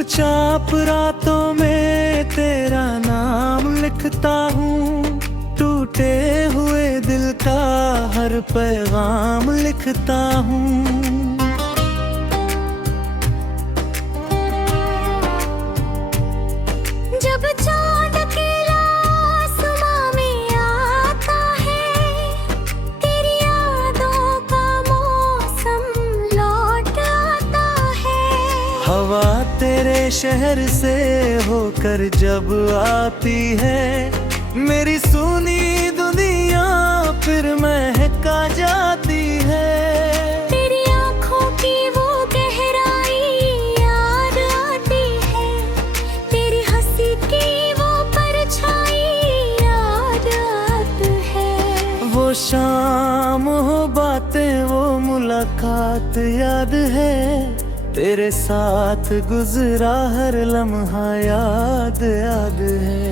चुपचाप रातों में तेरा नाम लिखता हूँ, टूटे हुए दिल का हर पैगाम लिखता हूँ। जब चाँद अकेला आसमां में आता है, तेरी यादों का मौसम लौट आता है। हवा तेरे शहर से होकर जब आती है, मेरी सुनी दुनिया फिर महका जाती है। तेरी आँखों की वो गहराई याद आती है, तेरी हंसी की वो परछाई याद आती है। वो शाम हो बातें वो मुलाकात याद है, तेरे साथ गुजरा हर लम्हा याद है।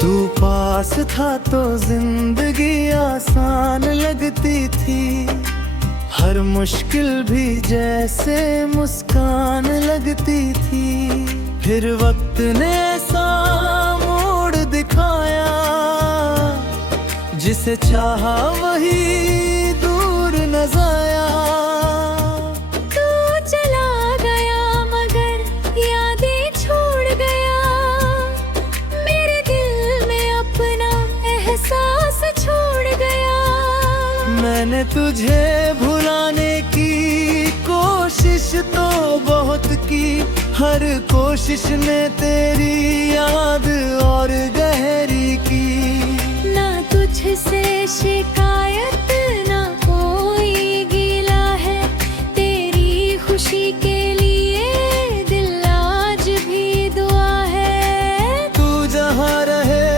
तू पास था तो जिंदगी आसान लगती थी, हर मुश्किल भी जैसे मुस्कान लगती थी। फिर वक्त ने ऐसा मोड़ दिखाया, जिसे चाहा वही दूर न जाया। तू चला गया मगर यादें छोड़ गया, मेरे दिल में अपना एहसास छोड़ गया। मैंने तुझे भुलाने की कोशिश तो बहुत की, हर कोशिश ने तेरी याद और गहरी की। ना तुझसे शिकायत ना कोई गिला है, तेरी खुशी के लिए दिल आज भी दुआ है। तू जहाँ रहे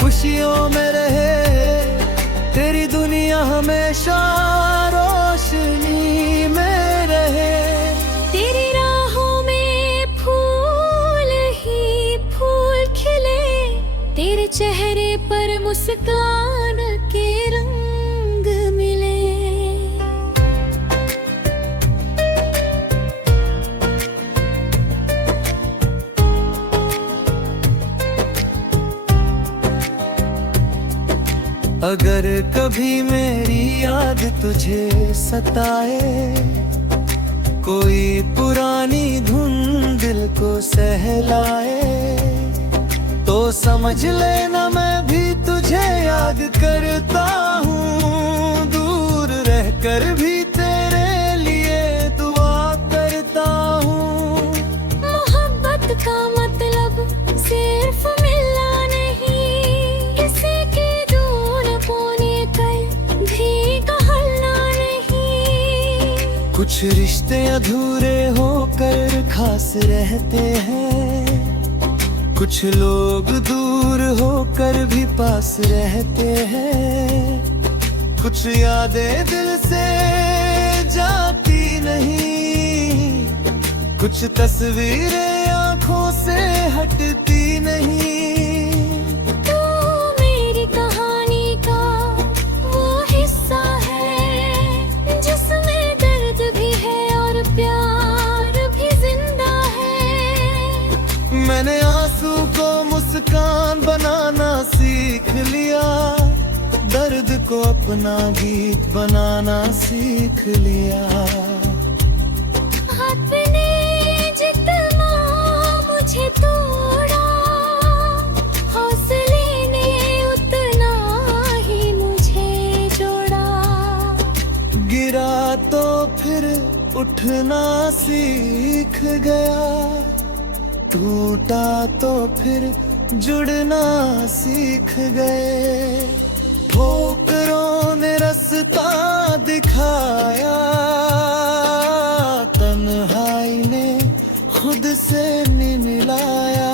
खुशियों में रहे, तेरी दुनिया हमेशा रोशनी में रहे। तेरी राहों में फूल ही फूल खिले, तेरे चेहरे पर मुस्कान के रंग मिले। अगर कभी मेरी याद तुझे सताए, कोई पुरानी धुन दिल को सहलाए, तो समझ लेना मैं भी तुझे याद करता हूँ। दूर रहकर भी तेरे लिए दुआ करता हूँ। मोहब्बत का मतलब सिर्फ मिलना नहीं, किसी की दूर होने कर भी कहना नहीं। कुछ रिश्ते अधूरे होकर खास रहते हैं, कुछ लोग दूर होकर भी पास रहते हैं। कुछ यादें दिल से जाती नहीं, कुछ तस्वीरें आंखों से हटती नहीं। तू मेरी कहानी का वो हिस्सा है, जिसमें दर्द भी है और प्यार भी जिंदा है। मैंने आंसू को मुस्कान बनाना सीख लिया, दर्द को अपना गीत बनाना सीख लिया। अपने जितना मुझे तोड़ा, हौसले ने उतना ही मुझे जोड़ा। गिरा तो फिर उठना सीख गया, टूटा तो फिर जुड़ना सीख गए। ठोकरों ने रास्ता दिखाया, तन्हाई ने खुद से मिलाया।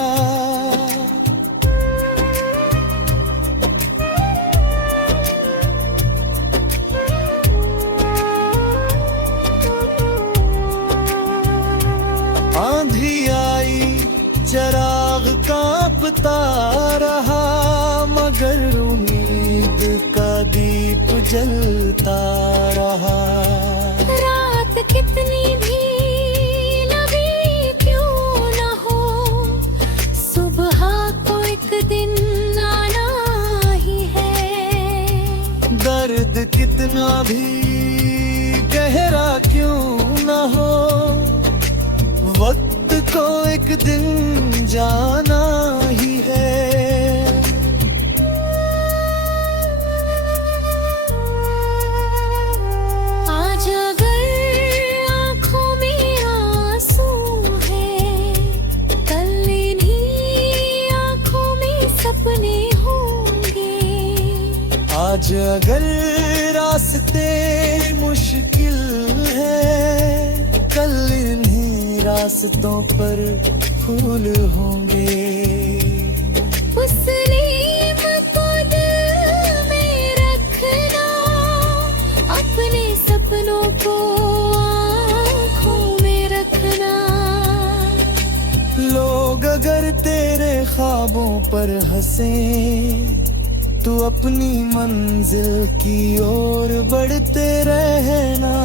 आंधी आई, चराग कांपता होता रहा, मगर उम्मीद का दीप जलता रहा। रात कितनी भी लंबी क्यों न हो, सुबह को एक दिन आना ही है। दर्द कितना भी गहरा क्यों न हो, वक्त को एक दिन जाना ही है। आज अगर आँखों में आंसू है, कल इन्हीं आँखों में सपने होंगे। आज अगर रास्ते मुश्किल है, कल इन्हीं रास्तों पर फूल होंगे। उस नीम को दिल में रखना, अपने सपनों को आँखों में रखना। लोग अगर तेरे ख्वाबों पर हंसे, तू अपनी मंजिल की ओर बढ़ते रहना।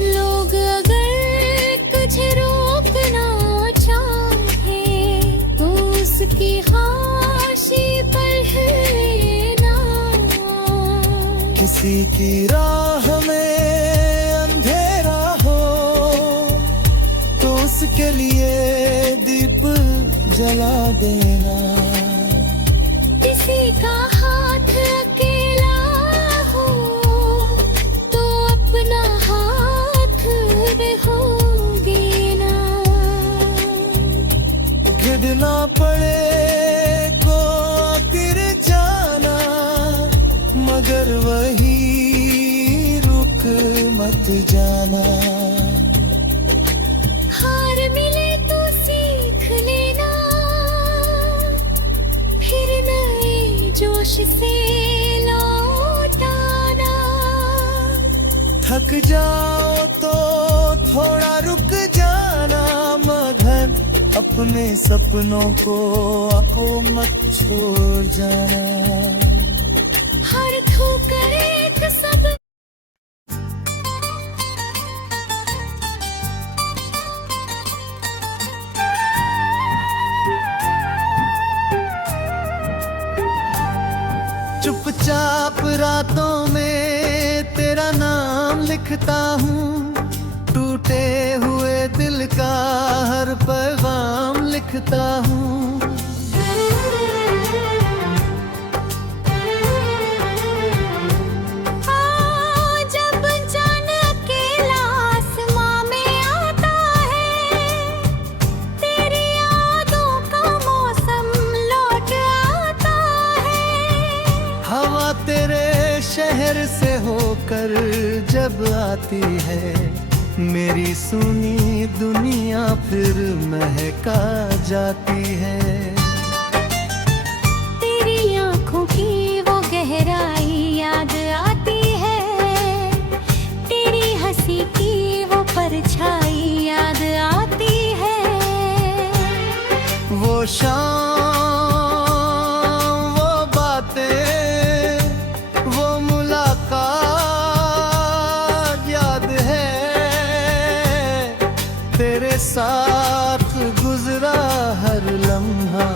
लोग अगर तुझे रोकना चाहे, तो उसकी खाशी पर हिलना। किसी की राह में अंधेरा हो, तो उसके लिए दीप जला देना। किसी का हाथ अकेला हो, तो अपना हाथ रखोगे ना। गिरना पड़े को गिर जाना, मगर वही रुक मत जाना। हार मिले तो सीख लेना, फिर नए जोश से लौटाना। थक जाओ तो थोड़ा रुक जाना, मगर अपने सपनों को आंखों मत छोड़ जाना। हर ठोकर एक सब चुपचाप रातों में तेरा नाम लिखता हूँ, टूटे हुए दिल का हर पैगाम लिखता हूँ। जब जान अकेला आसमां में आता है, तेरी यादों का मौसम लौट आता है। हवा तेरे शहर से होकर जब आती है, मेरी सुनी दुनिया फिर महका जाती है। तेरी आंखों की वो गहराई याद आती है, तेरी हंसी की वो परछाई याद आती है। वो शाम, वो बातें, वो मुलाकात याद है, तेरे साथ गुजरा हर लम्हा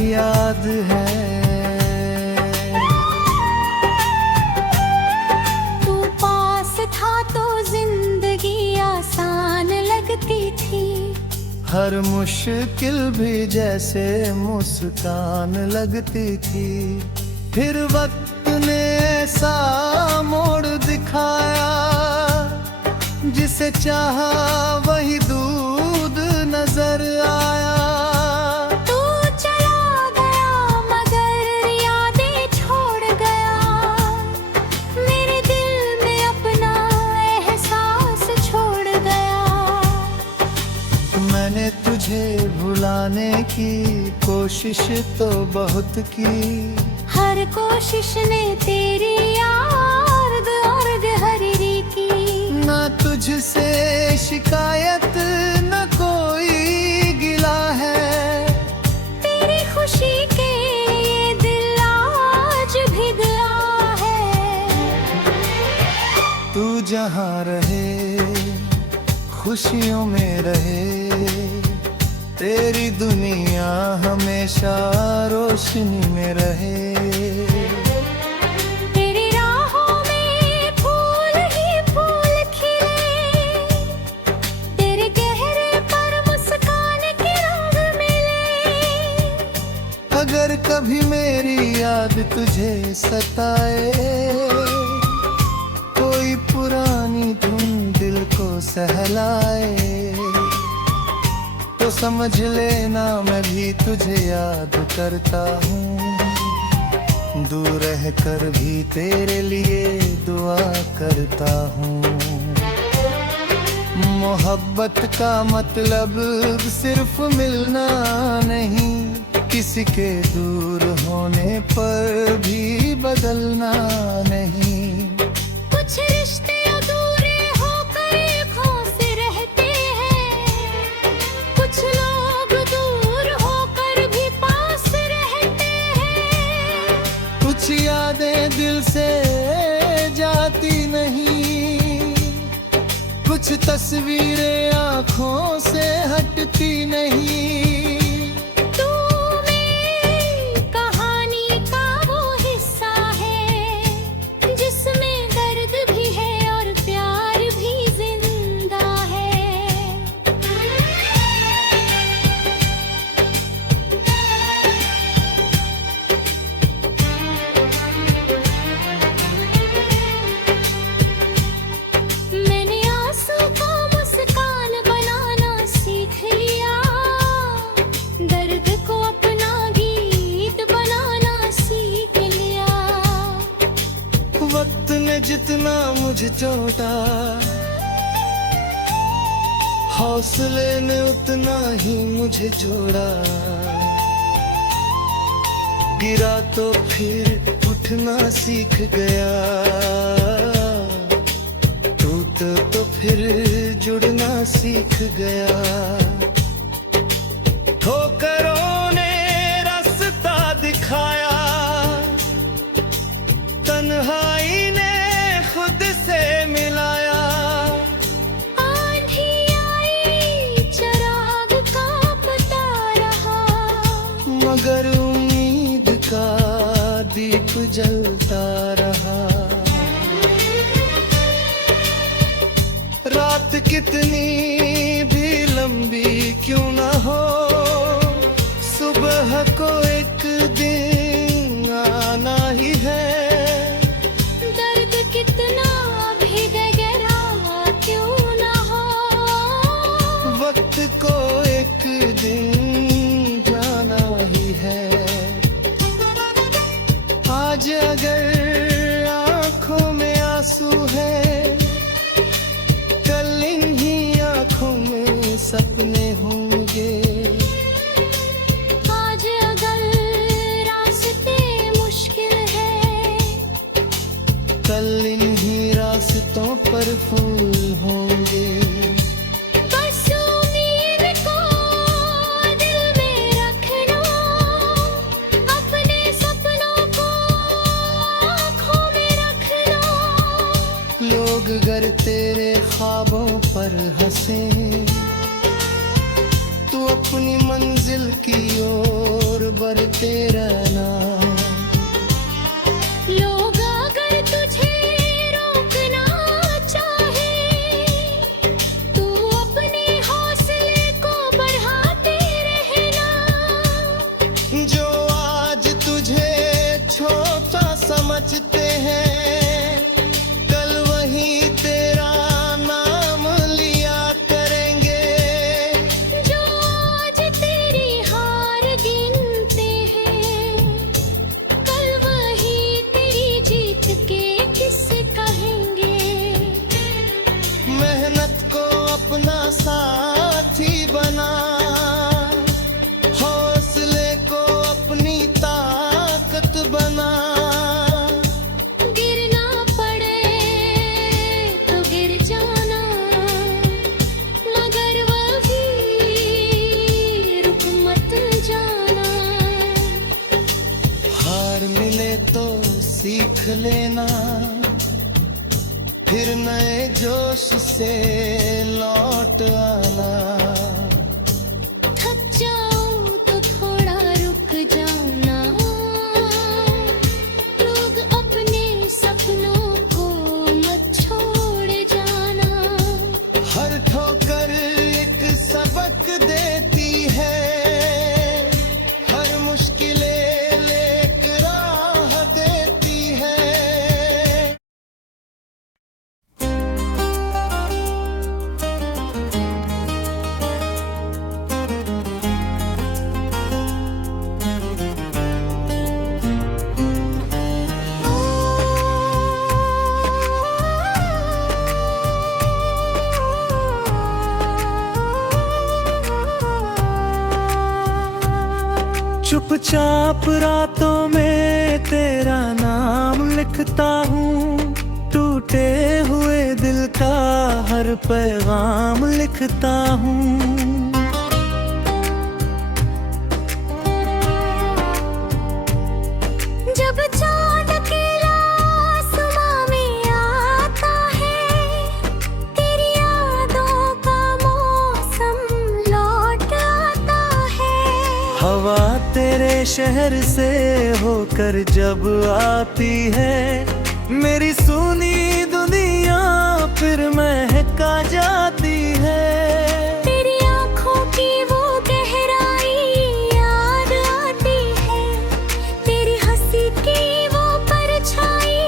याद है। तू पास था तो जिंदगी आसान लगती थी, हर मुश्किल भी जैसे मुस्कान लगती थी। फिर वक्त ने ऐसा मोड़ दिखाया, जिसे चाहा वही दूध नजर आया। तू चला गया मगर यादें छोड़ गया, मेरे दिल में अपना एहसास छोड़ गया। मैंने तुझे भुलाने की कोशिश तो बहुत की, हर कोशिश ने तेरी याद और गहरी की। ना तुझसे शिकायत न कोई गिला है, तू जहाँ रहे खुशियों में रहे, तेरी दुनिया हमेशा रोशनी में रहे। तेरी राहों में फूल ही फूल खिले, तेरे चेहरे पर मुस्कान के रंग मिले। अगर कभी मेरी याद तुझे सताए, कोई पुरानी धुन दिल को सहलाए, तो समझ लेना मैं भी तुझे याद करता हूँ। दूर रह कर भी तेरे लिए दुआ करता हूँ। मोहब्बत का मतलब सिर्फ मिलना नहीं, किसी के दूर होने पर भी बदलना नहीं। कुछ रिश्ते अधूरे होकर खो से रहते हैं, कुछ लोग दूर होकर भी पास रहते हैं। कुछ यादें दिल से जाती नहीं, कुछ तस्वीरें आँखों से हटती नहीं। तू मेरी कहानी का वो हिस्सा है, जिसमें दर्द भी है और प्यार भी जिंदा है। मैंने आंसू को मुस्कान बनाना सीख लिया, दर्द को अपना गीत बनाना सीख लिया। वक्त ने जितना मुझे चोटा, हौसले ने उतना ही मुझे जोड़ा। गिरा तो फिर उठना सीख गया, टूट तो फिर जुड़ना सीख गया। ठोकरों ने रास्ता दिखाया, तन्हाई ने खुद से मिलाया। आंधी आई चिराग कांपता रहा, मगर उम्मीद का दीप जलता रहा। रात कितनी भी लंबी क्यों ना हो, सुबह को एक दिन आना ही है। दर्द कितना भी गहरा क्यों ना हो, वक्त को एक दिन जाना ही है। आज अगर आंखों में आंसू है, कल इन्हीं आंखों में सपने होंगे। आज अगर रास्ते मुश्किल है, कल इन्हीं रास्तों पर फूल होंगे। बस उम्मीद को दिल में रखना, अपने सपनों को आँखों में रखना। लोग अगर तेरे ख्वाबों पर हंसे, तू अपनी मंजिल की ओर बढ़ते रहना। लोग अगर तुझे रोकना चाहे, तू अपने हौसले को बढ़ाते रहना। जो आज तुझे छोटा समझते हैं, कल वही तेरा नाम लिया करेंगे। जो आज तेरी हार गिनते हैं, जोश से लौट आना। थक जाओ तो थोड़ा रुक जाना, लोग अपने सपनों को मत छोड़ जाना। हर ठोकर एक सबक देती है, हर मुश्किलें लेकर राह देती है। चुपचाप रातों में तेरा नाम लिखता हूँ, टूटे हुए दिल का हर पैगाम लिखता हूँ। जब चाँद अकेला आसमां में आता है, तेरी यादों का मौसम लौट आता है। हवा तेरे शहर से होकर जब आती है, मेरी सुनी दुनिया फिर महका जाती है। तेरी आँखों की वो गहराई याद आती है, तेरी हंसी की वो परछाई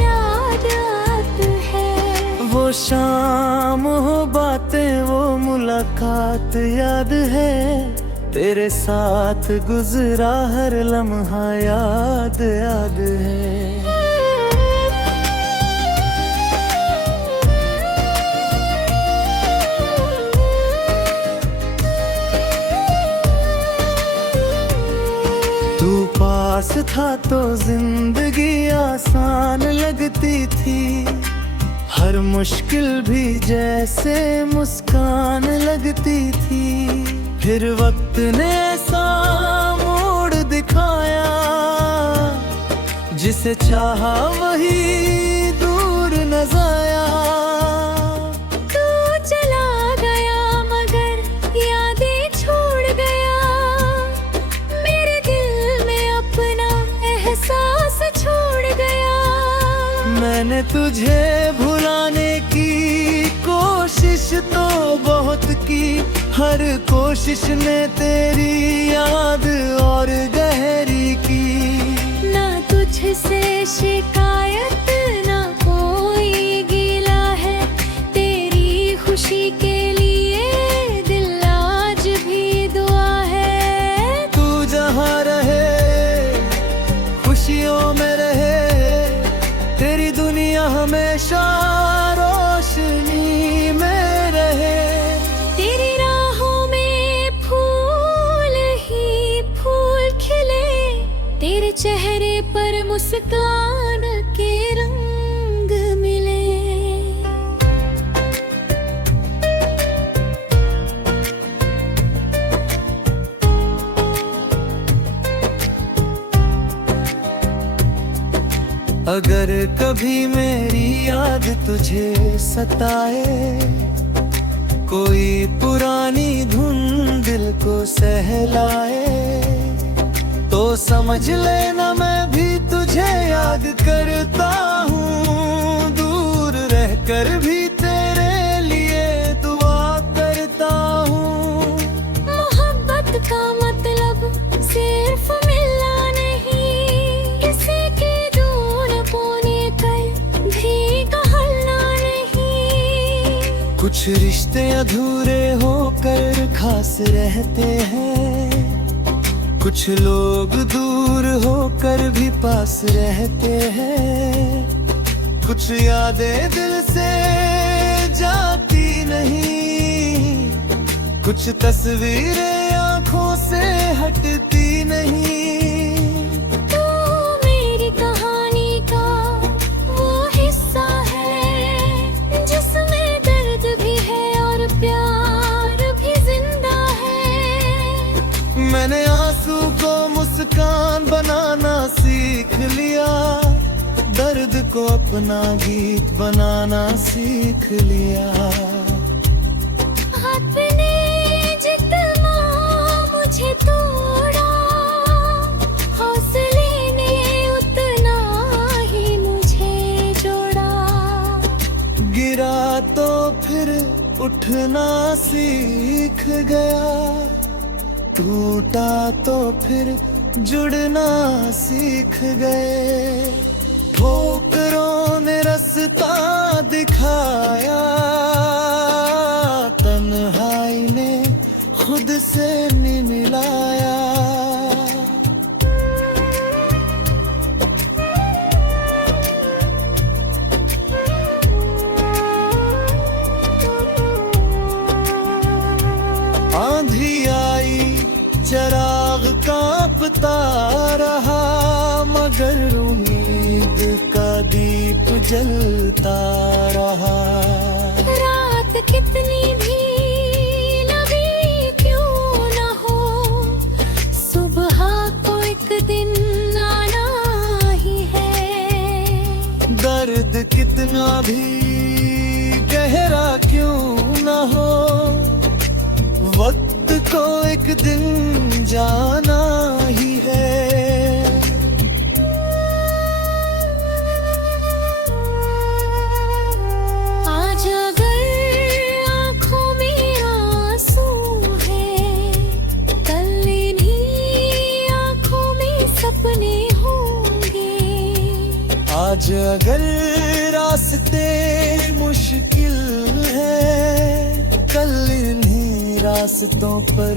याद आती है। वो शाम हो बातें वो मुलाकात याद है, तेरे साथ गुजरा हर लम्हा याद याद है। तू पास था तो जिंदगी आसान लगती थी, हर मुश्किल भी जैसे मुस्कान लगती थी। फिर वक्त ने ऐसा मोड़ दिखाया, जिसे चाहा वही दूर न जाया। तू चला गया मगर यादें छोड़ गया, मेरे दिल में अपना एहसास छोड़ गया। मैंने तुझे भुलाने की कोशिश तो बहुत की, हर कोशिश ने तेरी याद और गहरी की। ना तुझसे शिकायत ना कोई गिला है, तेरी खुशी के लिए दिल आज भी दुआ है। तू जहाँ रहे खुशियों में रहे, तेरी दुनिया हमेशा रोशनी में रहे। तेरी राहों में फूल ही फूल खिले, तेरे चेहरे पर मुस्कान के रंग मिले। अगर कभी मेरी याद तुझे सताए, कोई पुरानी धुन दिल को सहलाए, तो समझ लेना मैं भी तुझे याद करता हूँ। दूर रहकर भी तेरे लिए दुआ करता हूँ। मोहब्बत का मतलब सिर्फ मिलना नहीं, किसी की दूर होने कर भी कहना नहीं। कुछ रिश्ते अधूरे होकर खास रहते हैं, कुछ लोग दूर होकर भी पास रहते हैं। कुछ यादें दिल से जाती नहीं, कुछ तस्वीरें आंखों से हटती नहीं। तू मेरी कहानी का वो हिस्सा है, जिसमें दर्द भी है और प्यार भी जिंदा है। मैंने आंसू को मुस्कान बनाना सीख लिया, दर्द को अपना गीत बनाना सीख लिया। आपने जितना मुझे तोड़ा, हौसले ने उतना ही मुझे जोड़ा। गिरा तो फिर उठना सीख गया, टूटा तो फिर जुड़ना सीख गए। ठोकरों ने रास्ता दिखाया, तन्हाई ने खुद से नहीं मिलाया। आंधी आई, चराग कांपता रहा, मगर उम्मीद का दीप जलता रहा। रात कितनी भी लंबी क्यों न हो, सुबह को एक दिन आना ही है। दर्द कितना भी गहरा क्यों न हो, वक्त को एक दिन जाना ही है। आज अगर आँखों में आंसू है, कल इन्हीं आँखों में सपने होंगे। आज अगर रास्ते मुश्किल है, कल इन्हीं रास्तों पर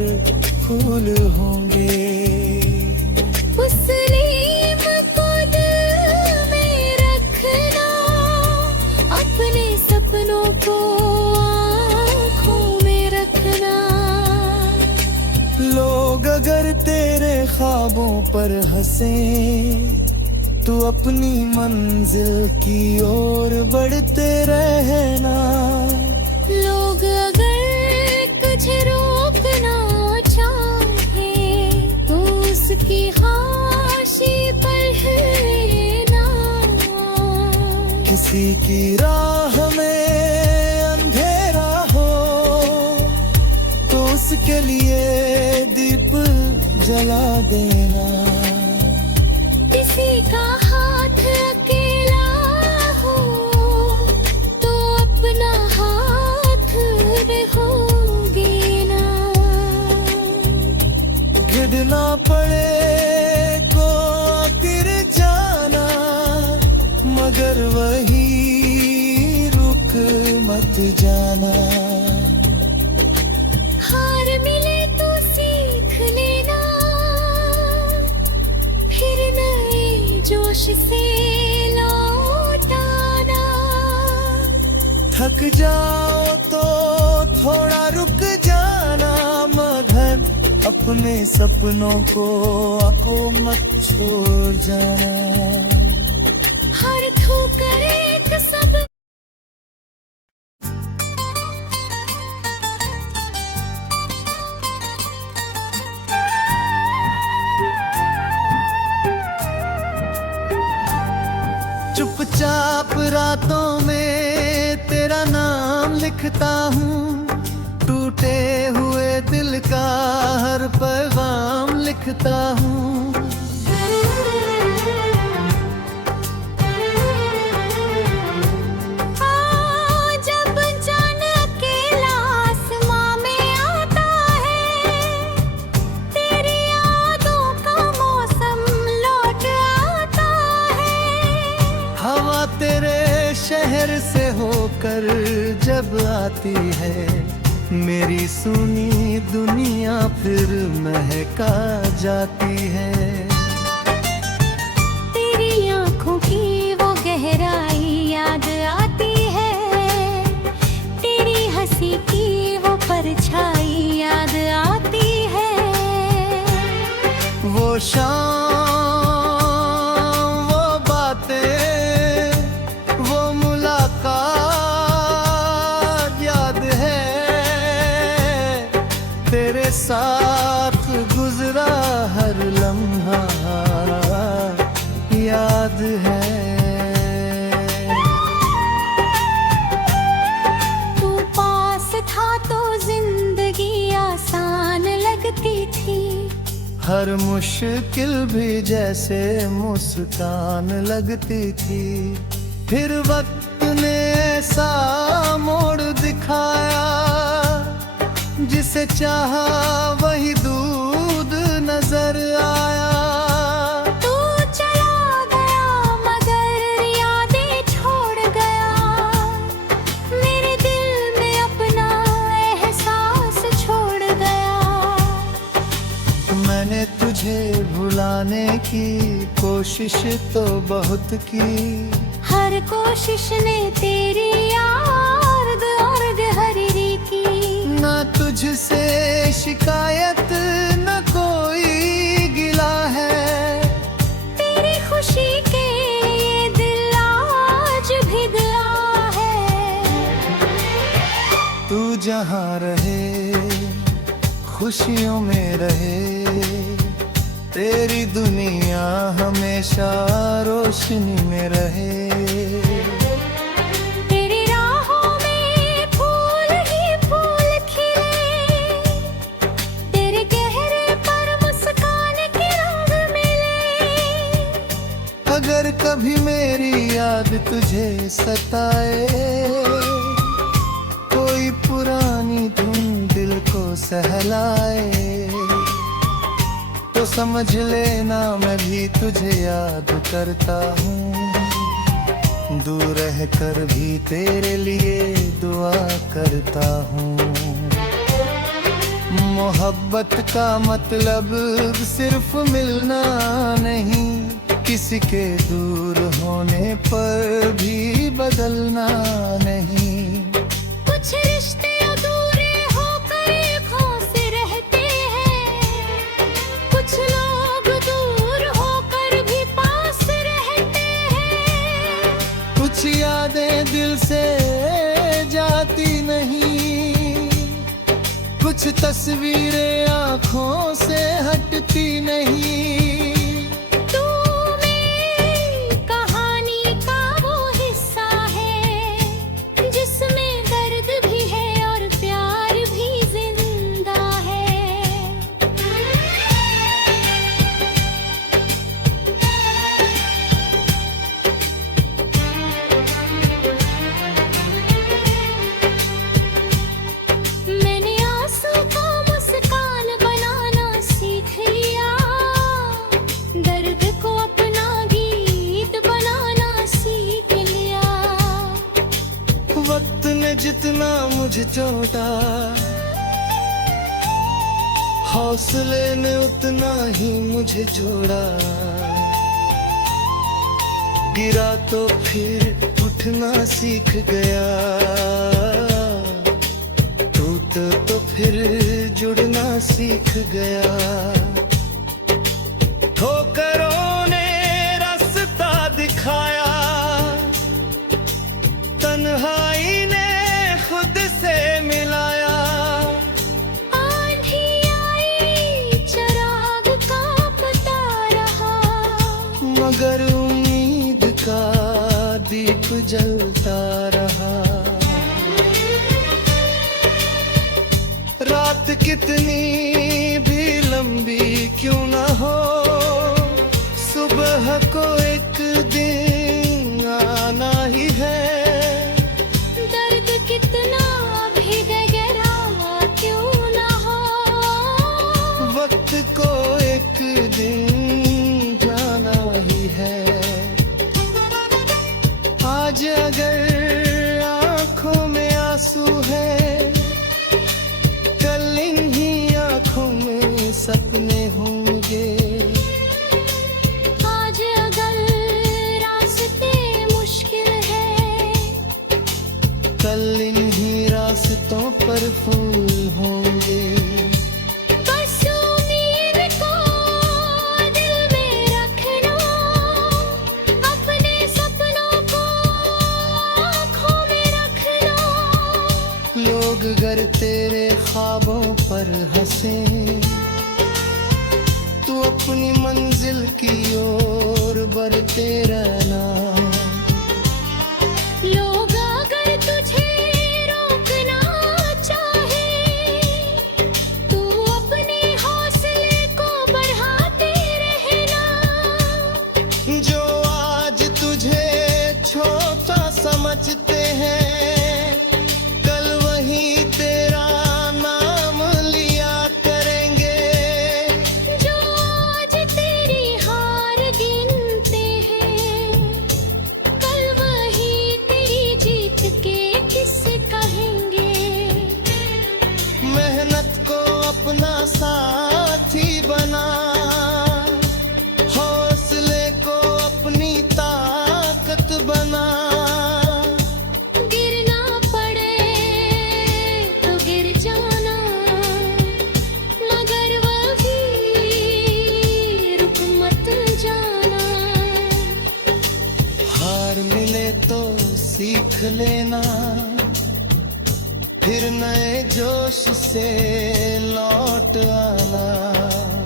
फूल होंगे। उस नीम को दिल में रखना, अपने सपनों को आँखों में रखना। लोग अगर तेरे ख्वाबों पर हंसे, तू अपनी मंजिल की ओर बढ़ते रहना। लोग अगर तुझे रोकना चाहे, तो उसकी खाशी पर रहना। किसी की राह में अंधेरा हो, तो उसके लिए दीप जला देना। किसी का हाथ अकेला हो, तो अपना हाथ रखोगे ना। गिरना पड़े को गिर जाना, मगर वही रुक मत जाना। हार मिले तो सीख लेना, फिर नए जोश से लौटाना। थक जाओ तो थोड़ा रुक जाना, मगर अपने सपनों को आंखों मत छोड़ जाना। हर ठोकर एक सब चुपचाप रातों में तेरा नाम लिखता हूँ, टूटे हुए दिल का हर पैगाम लिखता हूँ। जब जान अकेला आसमां में आता है, तेरी यादों का मौसम लौट आता है। हवा तेरे शहर से होकर जब आती है, मेरी सुनी दुनिया फिर महका जाती है। तेरी आँखों की वो गहराई याद आती है, तेरी हंसी की वो परछाई याद आती है। वो शाम, वो बातें, वो मुलाकात याद है, तेरे साथ गुजरा हर लम्हा हर मुश्किल भी जैसे मुस्कान लगती थी। फिर वक्त ने ऐसा मोड़ दिखाया, जिसे चाहा वही दूध नजर आया। तू चला गया मगर यादें छोड़ गया, मेरे दिल में अपना एहसास छोड़ गया। मैंने तुझे भुलाने की कोशिश तो बहुत की, हर कोशिश ने तेरी याद और गहरी की। ना तुझसे शिकायत न कोई गिला है, तेरी खुशी के ये दिल आज भी गया है। तू जहाँ रहे खुशियों में रहे, तेरी दुनिया हमेशा रोशनी में रहे। तेरी राहों में फूल ही फूल खिले, तेरे गहरे पर मुस्कान के रंग मिले। अगर कभी मेरी याद तुझे सताए, कोई पुरानी धुन दिल को सहलाए, तो समझ लेना मैं भी तुझे याद करता हूँ। दूर रह कर भी तेरे लिए दुआ करता हूँ। मोहब्बत का मतलब सिर्फ मिलना नहीं, किसी के दूर होने पर भी बदलना नहीं। कुछ रिश्ते अधूरे होकर खो से रहते हैं, कुछ लोग दूर होकर भी पास रहते हैं। कुछ यादें दिल से जाती नहीं, कुछ तस्वीरें आँखों से हटती नहीं। तू मेरी कहानी का वो हिस्सा है, जिसमें दर्द भी है और प्यार भी जिंदा है। मैंने आंसू को मुस्कान बनाना सीख लिया, दर्द को अपना गीत बनाना सीख लिया। वक्त ने जितना मुझे चोटा, हौसले ने उतना ही मुझे जोड़ा। गिरा तो फिर उठना सीख गया, टूट तो फिर जुड़ना सीख गया। ठोकरों ने रास्ता दिखाया, तन्हाई ने खुद से मिलाया। आंधी आई चिराग कांपता रहा, मगर उम्मीद का दीप जलता रहा। रात कितनी भी लंबी क्यों ना हो, सुबह को एक दिन आना ही है। दर्द कितना भी गहरा क्यों ना हो, वक्त को एक दिन जाना ही है। आज अगर आंखों में आंसू है, कल इन्हीं आंखों में सपने होंगे। आज अगर रास्ते मुश्किल है, कल इन्हीं रास्तों पर फूल होंगे। बस उम्मीद को दिल में रखना, अपने सपनों को आँखों में रखना। लोग अगर तेरे ख्वाबों पर हंसे, तू अपनी मंजिल की ओर बढ़ते रहना। लोग अगर तुझे रोकना चाहे, तू अपने हौसले को बढ़ा सीख लेना, फिर नए जोश से लौट आना।